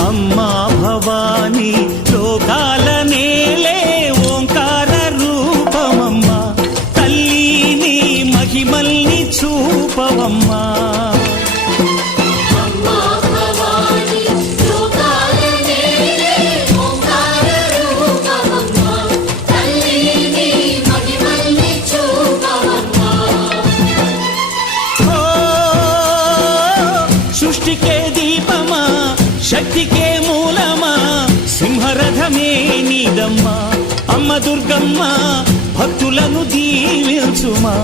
అమ్మా భవాని లోకాల నేలే ఓంకార రూపమమ్మా తల్లి మహిమల్ని చూపవమ్మా సృష్టికే దీపమా శక్తికే మూలమా సింహరథమే నీదమ్మా అమ్మ దుర్గమ్మ భక్తులను దీవించుమా